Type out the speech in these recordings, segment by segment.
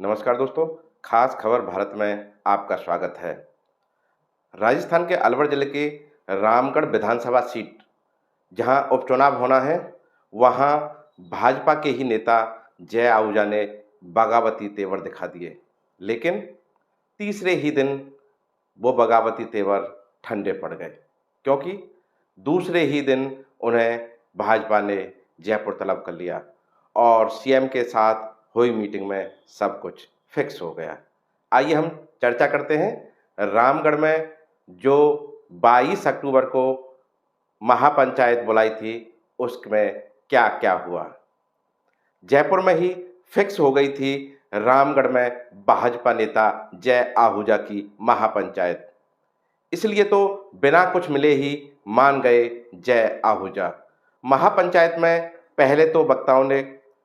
नमस्कार दोस्तों, खास खबर भारत में आपका स्वागत है। राजस्थान के अलवर जिले की रामगढ़ विधानसभा सीट जहां उपचुनाव होना है, वहां भाजपा के ही नेता जय आहूजा ने बगावती तेवर दिखा दिए। लेकिन तीसरे ही दिन वो बगावती तेवर ठंडे पड़ गए, क्योंकि दूसरे ही दिन उन्हें भाजपा ने जयपुर तलब कर लिया और सीएम के साथ हुई मीटिंग में सब कुछ फिक्स हो गया। आइए हम चर्चा करते हैं रामगढ़ में जो 22 अक्टूबर को महापंचायत बुलाई थी, उसमें क्या क्या हुआ। जयपुर में ही फिक्स हो गई थी रामगढ़ में भाजपा नेता जय आहूजा की महापंचायत, इसलिए तो बिना कुछ मिले ही मान गए जय आहूजा। महापंचायत में पहले तो वक्ताओं ने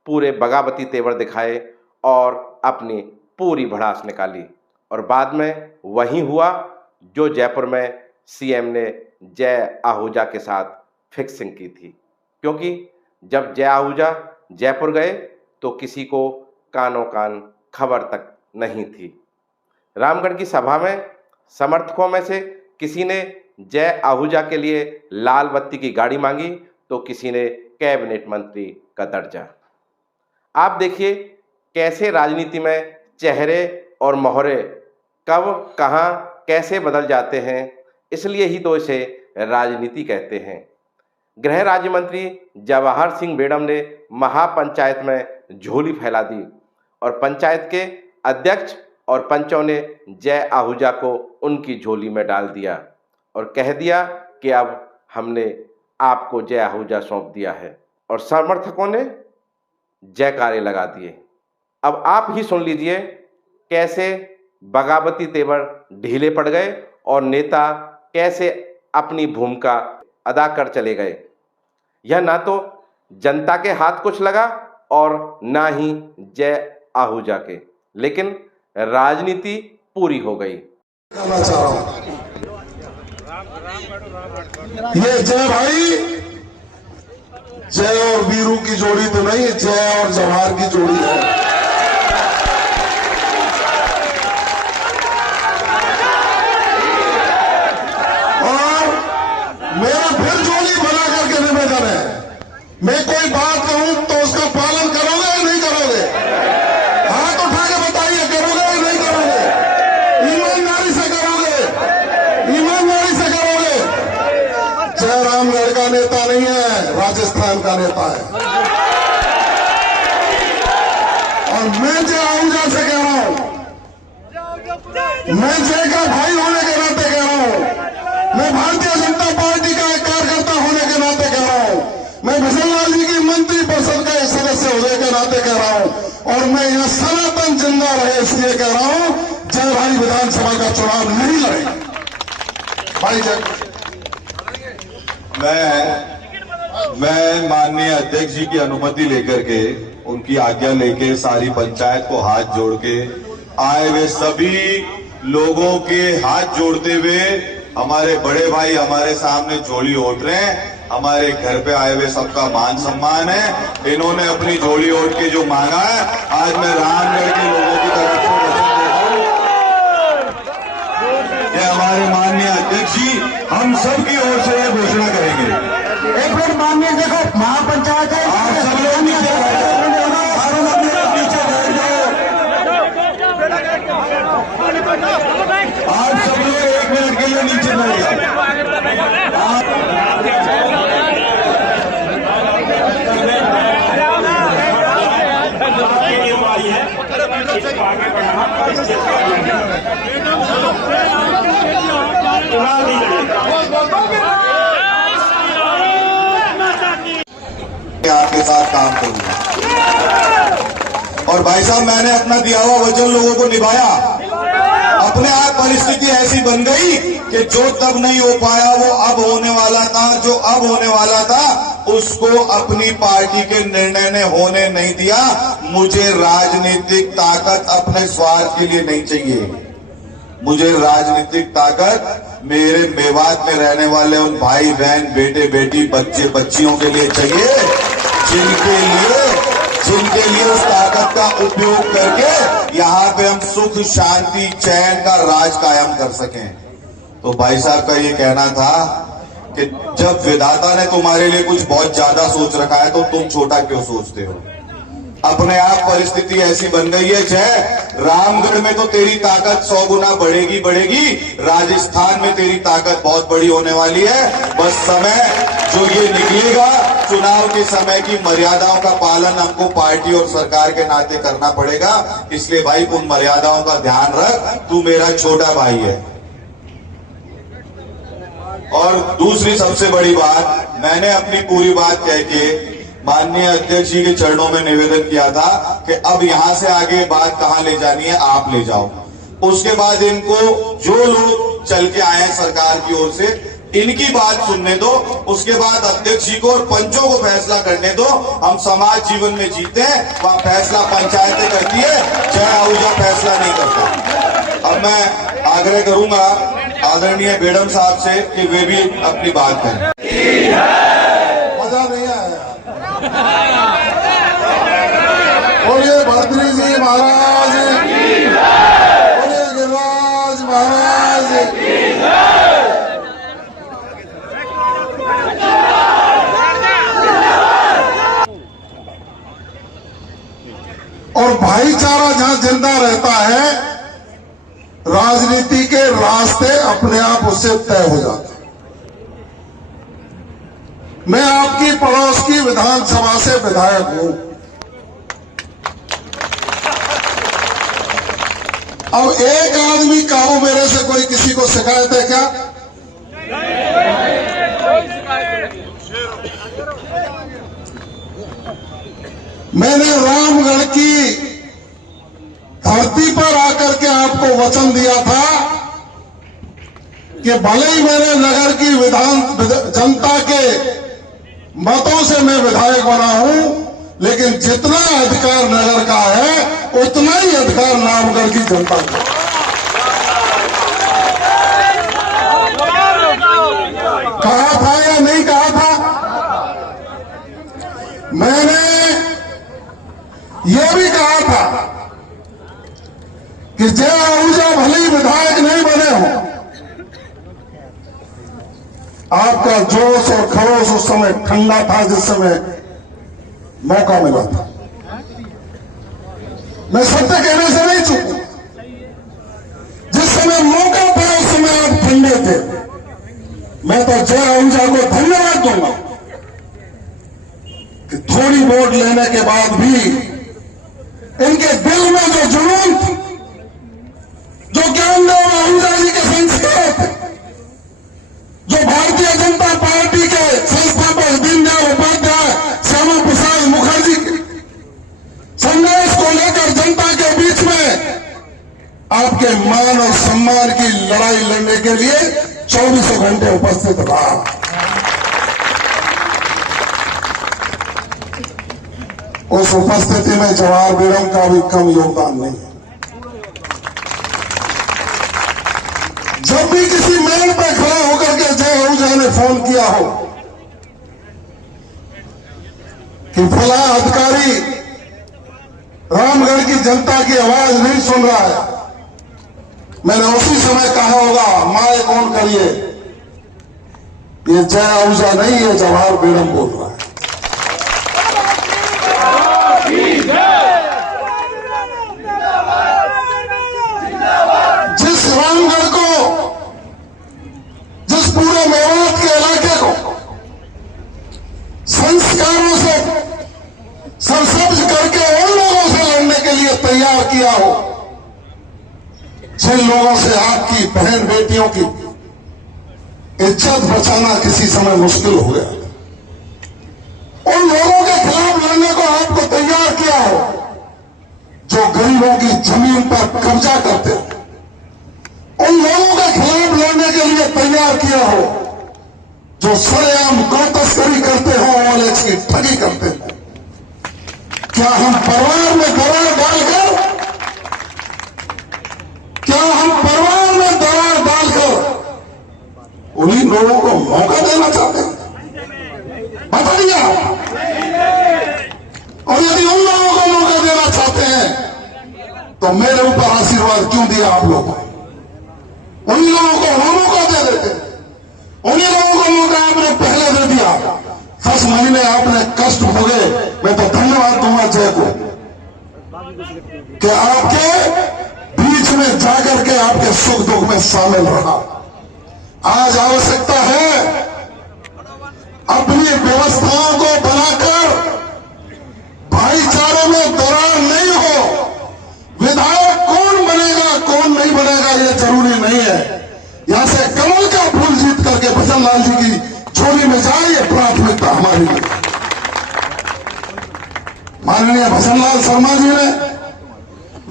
पूरे बगावती तेवर दिखाए और अपनी पूरी भड़ास निकाली, और बाद में वही हुआ जो जयपुर में सीएम ने जय आहूजा के साथ फिक्सिंग की थी। क्योंकि जब जय आहूजा जयपुर गए तो किसी को कानों कान खबर तक नहीं थी। रामगढ़ की सभा में समर्थकों में से किसी ने जय आहूजा के लिए लाल बत्ती की गाड़ी मांगी तो किसी ने कैबिनेट मंत्री का दर्जा। आप देखिए कैसे राजनीति में चेहरे और मोहरे कब कहाँ कैसे बदल जाते हैं, इसलिए ही तो इसे राजनीति कहते हैं। गृह राज्य मंत्री जवाहर सिंह बेड़म ने महापंचायत में झोली फैला दी और पंचायत के अध्यक्ष और पंचों ने जय आहूजा को उनकी झोली में डाल दिया और कह दिया कि अब हमने आपको जय आहूजा सौंप दिया है, और समर्थकों ने जयकारे लगा दिए। अब आप ही सुन लीजिए कैसे बगावती तेवर ढीले पड़ गए और नेता कैसे अपनी भूमिका अदा कर चले गए। यह ना तो जनता के हाथ कुछ लगा और ना ही जय आहूजा के, लेकिन राजनीति पूरी हो गई। ये जय भाई, जय और वीरू की जोड़ी तो नहीं, जय और जवाहर की जोड़ी है। और मेरा फिर जोड़ी बना करके निवेदन है, मैं कोई बात कहूं तो उसका पालन करोगे या नहीं करोगे? हाथ उठा के बताइए, करोगे या नहीं करोगे? ईमानदारी से करोगे, ईमानदारी से करोगे। जय रामगढ़ का नेता नहीं है, राजस्थान का नेता है। और मैं जय आहूजा से कह रहा हूं, मैं जय का भाई होने के नाते कह रहा हूं, मैं भारतीय जनता पार्टी का एक कार्यकर्ता होने के नाते कह रहा हूं, मैं भजनलाल जी की मंत्री परिषद का एक सदस्य होने के नाते कह रहा हूं, और मैं यहां सनातन जिंदा रहे इसलिए कह रहा हूं, जय भाई विधानसभा का चुनाव नहीं लड़ेगा भाई। जय मैं माननीय अध्यक्ष जी की अनुमति लेकर के, उनकी आज्ञा लेके सारी पंचायत को हाथ जोड़ के आए हुए सभी लोगों के हाथ जोड़ते हुए हमारे बड़े भाई हमारे सामने झोली ओढ़ रहे हैं। हमारे घर पे आए हुए सबका मान सम्मान है। इन्होंने अपनी झोली ओढ़ के जो मांगा है, आज मैं रामगढ़ के लोगों की तरफ से वचन देता हूं, ये हमारे माननीय अध्यक्ष जी हम सब की ओर से ये घोषणा करेंगे। एक मिनट माननीय, देखो महापंचायत है, आप सब लोग नीचे बैठ जाओ, नीचे बैठ जाओ। आप सब लोग 1 मिनट के लिए नीचे बैठ जाओ। आपके साथ काम करूंगा और भाई साहब मैंने अपना दिया हुआ वचन लोगों को निभाया। अपने आप परिस्थिति ऐसी बन गई कि जो तब नहीं हो पाया वो अब होने वाला था, जो अब होने वाला था उसको अपनी पार्टी के निर्णय ने होने नहीं दिया। मुझे राजनीतिक ताकत अपने स्वार्थ के लिए नहीं चाहिए, मुझे राजनीतिक ताकत मेरे मेवात में रहने वाले उन भाई बहन बेटे बेटी बच्चे बच्चियों के लिए चाहिए, जिनके लिए उस ताकत का उपयोग करके यहाँ पे हम सुख शांति चैन का राज कायम कर सकें। तो भाई साहब का ये कहना था कि जब विधाता ने तुम्हारे लिए कुछ बहुत ज्यादा सोच रखा है तो तुम छोटा क्यों सोचते हो। अपने आप परिस्थिति ऐसी बन गई है जय, रामगढ़ में तो तेरी ताकत 100 गुना बढ़ेगी बढ़ेगी, राजस्थान में तेरी ताकत बहुत बड़ी होने वाली है। बस समय जो ये निकलेगा, चुनाव के समय की मर्यादाओं का पालन हमको पार्टी और सरकार के नाते करना पड़ेगा। इसलिए भाई उन मर्यादाओं का ध्यान रख, तू मेरा छोटा भाई है। और दूसरी सबसे बड़ी बात, मैंने अपनी पूरी बात कह के माननीय अध्यक्ष जी के चरणों में निवेदन किया था कि अब यहां से आगे बात कहां ले जानी है आप ले जाओ। उसके बाद इनको जो लोग चल के आए हैं सरकार की ओर से, इनकी बात सुनने दो। उसके बाद अध्यक्ष जी को और पंचों को फैसला करने दो। हम समाज जीवन में जीते हैं, वहां फैसला पंचायतें करती है, जय आहूजा फैसला नहीं करता। अब मैं आग्रह करूंगा आदरणीय बेडम साहब से कि वे भी अपनी बात करें। मजा नहीं आया। बोलिए भद्री जी महाराज, बोलिए गिरिराज महाराज। और भाईचारा जहां जिंदा रहता है, राजनीति के रास्ते अपने आप उससे तय हो जाते हैं। मैं आपकी पड़ोस की विधानसभा से विधायक हूं। अब एक आदमी कहो मेरे से कोई किसी को शिकायत है क्या? मैंने रामगढ़ की धरती पर आकर के आपको वचन दिया था कि भले ही मैंने नगर की जनता के मतों से मैं विधायक बना हूं, लेकिन जितना अधिकार नगर का है उतना ही अधिकार रामगढ़ की जनता का। कहा था या नहीं कहा था? मैंने यह भी कहा था कि जय आहूजा भले ही विधायक नहीं बने हो, आपका जोश और खरोश उस समय ठंडा था जिस समय मौका मिला था। मैं सत्य कहने से नहीं चूकू। जिस समय मौका था उस समय आप ठंडे थे। मैं तो जय आहूजा को धन्यवाद दूंगा कि थोड़ी वोट लेने के बाद भी इनके दिल में जो जुनून था, जो ज्ञानदेव आहूजा जी के संस्कार थे, जो भारतीय जनता पार्टी के संस्थापक दीनदयाल उपाध्याय, श्यामा प्रसाद मुखर्जी के संदेश को लेकर जनता के बीच में आपके मान और सम्मान की लड़ाई लड़ने के लिए 24 घंटे उपस्थित रहा। उस उपस्थिति में जवाहर बेगम का भी कम योगदान नहीं है। जब भी किसी मेल पर खड़ा होकर के जय आहूजा ने फोन किया हो कि फला अधिकारी रामगढ़ की जनता की आवाज नहीं सुन रहा है, मैंने उसी समय कहा होगा माइक ऑन करिए, ये जय आहूजा नहीं, ये जवाहर बेगम बोल रहा है। जिस रामगढ़ को, जिस पूरे मेवात के इलाके को संस्कारों से सरसब्ज करके उन लोगों से लड़ने के लिए तैयार किया हो, जिन लोगों से आपकी बहन बेटियों की इज्जत बचाना किसी समय मुश्किल हो गया, उन लोगों के खिलाफ लड़ने को आपको तैयार किया हो, जो गरीबों की जमीन पर कब्जा करते हो, उन लोगों के खिलाफ लड़ने के लिए तैयार किया हो, जो सरेआम गौ तस्करी करते हो और इसकी ठगी करते हो। क्या हम परिवार में दरार डालकर, क्या हम परिवार में दरार डालकर उन्हीं लोगों को मौका देना चाहते हैं? बताइए आप। और यदि उन लोगों को मौका देना चाहते हैं तो मेरे ऊपर आशीर्वाद क्यों दिया आप लोगों ने? उन्हीं लोगों को वो मौका दे देते, उन्हीं लोगों को मौका आपने पहले दे दिया। 10 महीने आपने कष्ट भोगे। मैं तो धन्यवाद दूंगा जय को कि आपके बीच में जाकर के आपके सुख दुख में शामिल रहा। आज आवश्यकता है अपनी व्यवस्थाओं को बनाकर भाईचारे में दरार नहीं हो। विधायक कौन बनेगा कौन नहीं बनेगा ये जरूरी नहीं है। यहां से कमल का फूल जीत करके भजन लाल जी की झोली में जाए, ये प्राथमिकता हमारी है। माननीय भजन लाल शर्मा जी ने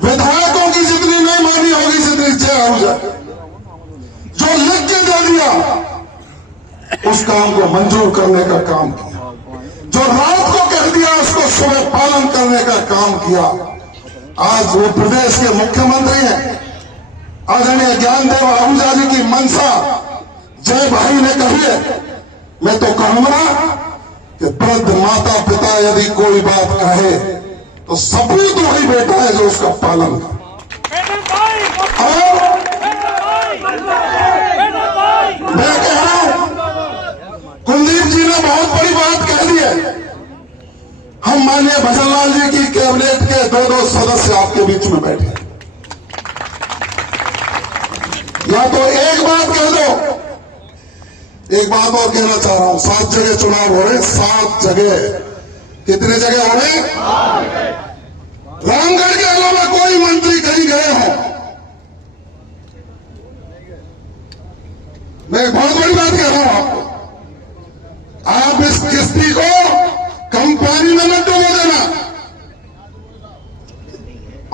विधायकों की जितनी नहीं मानी होगी जितनी जय आहूजा जो लिख के दे दिया उस काम को मंजूर करने का काम किया, जो रात को कह दिया उसको सुबह पालन करने का काम किया। आज वो प्रदेश के मुख्यमंत्री हैं, आदरणीय ज्ञानदेव आहूजा जी की मंशा जय भाई ने कही है। मैं तो कहूंगा कि वृद्ध माता पिता यदि कोई बात कहे तो सपूत वही बेटा है जो उसका पालन करे। और मैं कह रहा हूं कुलदीप जी ने बहुत बड़ी बात कह दी है। हम माननीय भजन लाल जी की कैबिनेट के 2 सदस्य आपके बीच में बैठे, या तो एक बात कह दो। एक बात और कहना चाह रहा हूं, 7 जगह चुनाव हो रहे, 7 जगह। कितने जगह हो रहे? रामगढ़ के अलावा कोई मंत्री कहीं गए हो? मैं एक बहुत बड़ी बात कह रहा हूं आपको। आप इस किस्ती को कम पानी में मत डूबो देना।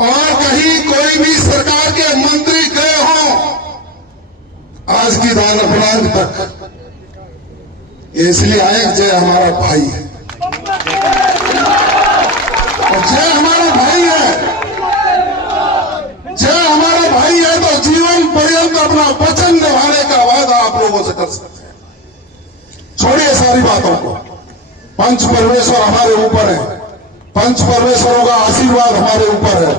और कहीं कोई भी सरकार के मंत्री गए हो आज की दान तक, इसलिए आए जय हमारा भाई है। और जय हमारा भाई है, जय हमारा भाई है तो जीवन पर्यंत अपना वचन निभाने का वादा आप लोगों से कर सकते हैं। छोड़िए सारी बातों को। पंच परमेश्वर हमारे ऊपर है, पंच परमेश्वरों का आशीर्वाद हमारे ऊपर है।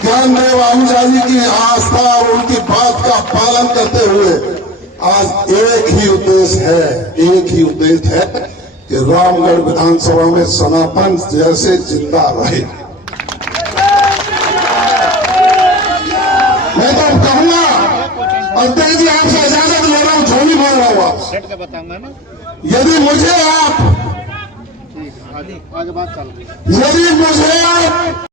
ज्ञानदेव आहूजा जी की आस्था और उनकी बात का पालन करते हुए आज एक ही उद्देश्य है कि रामगढ़ विधानसभा में सनातन जैसे जिंदा रहे। मैं तो अब कहूंगा, अध्यक्ष जी आपसे इजाजत ले रहा हूं, झोली बोल रहा हूं आपसे। यदि मुझे आप